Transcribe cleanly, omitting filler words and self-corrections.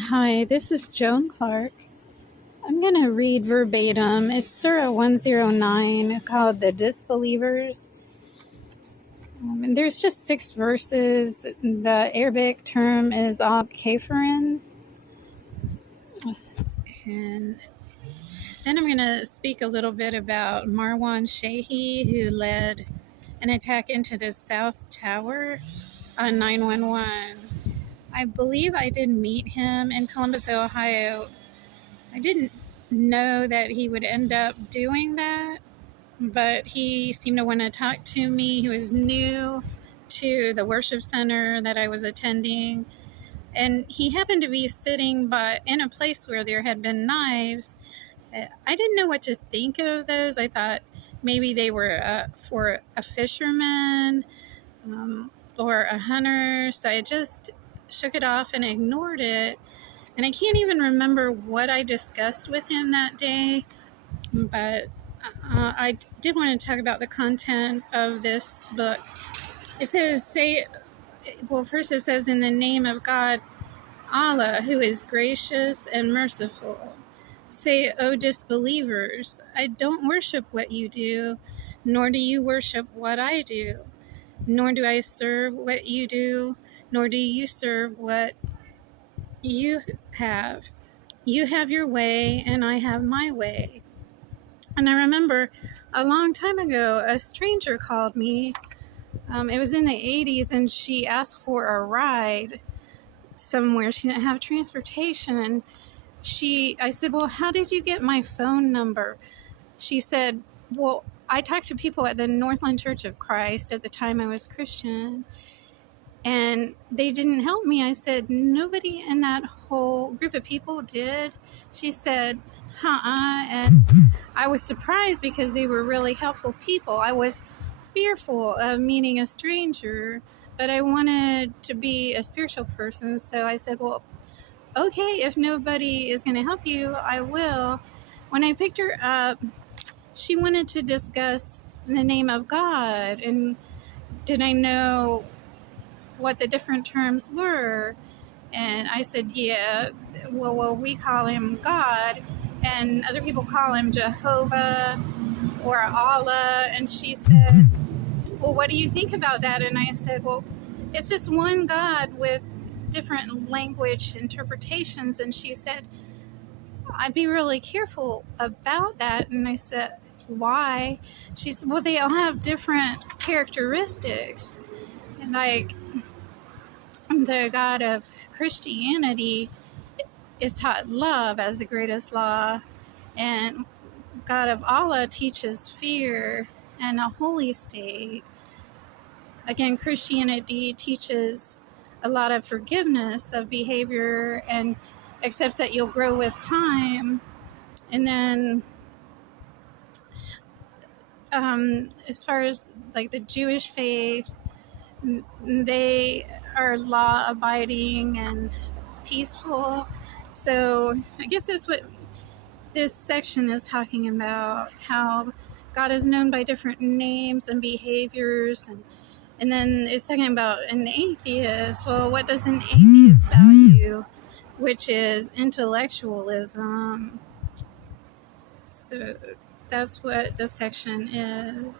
Hi, this is Joan Clark. I'm going to read verbatim. It's Sura 109 called the Disbelievers. And there's just 6 verses. The Arabic term is al Kafirun. And then I'm going to speak a little bit about Marwan Shehi, who led an attack into the South Tower on 9/11. I believe I did meet him in Columbus, Ohio. I didn't know that he would end up doing that, but he seemed to want to talk to me. He was new to the worship center that I was attending, and he happened to be sitting in a place where there had been knives. I didn't know what to think of those. I thought maybe they were for a fisherman or a hunter, so I just shook it off and ignored it. And I can't even remember what I discussed with him that day, but I did want to talk about the content of this book. It says, first it says, in the name of God, Allah, who is gracious and merciful. Say, O disbelievers, I don't worship what you do, nor do you worship what I do, nor do I serve what you do, nor do you serve what you have. You have your way, and I have my way. And I remember a long time ago, a stranger called me. It was in the 80s, and she asked for a ride somewhere. She didn't have transportation. And I said, well, how did you get my phone number? She said, well, I talked to people at the Northland Church of Christ at the time I was Christian, and they didn't help me. I said, nobody in that whole group of people did. She said, and I was surprised because they were really helpful people. I was fearful of meeting a stranger, but I wanted to be a spiritual person. So I said, well, okay, if nobody is going to help you, I will. When I picked her up, she wanted to discuss the name of God, and did I know what the different terms were? And I said, yeah, well, we call him God, and other people call him Jehovah or Allah. And she said, well, what do you think about that? And I said, well, it's just one God with different language interpretations. And she said, I'd be really careful about that. And I said, why? She said, well, they all have different characteristics. And like the God of Christianity is taught love as the greatest law, and God of Allah teaches fear and a holy state. Again, Christianity teaches a lot of forgiveness of behavior and accepts that you'll grow with time. And then as far as like the Jewish faith, they are law abiding and peaceful. So I guess that's what this section is talking about, how God is known by different names and behaviors. And then it's talking about an atheist. Well, what does an atheist value? Which is intellectualism. So that's what this section is.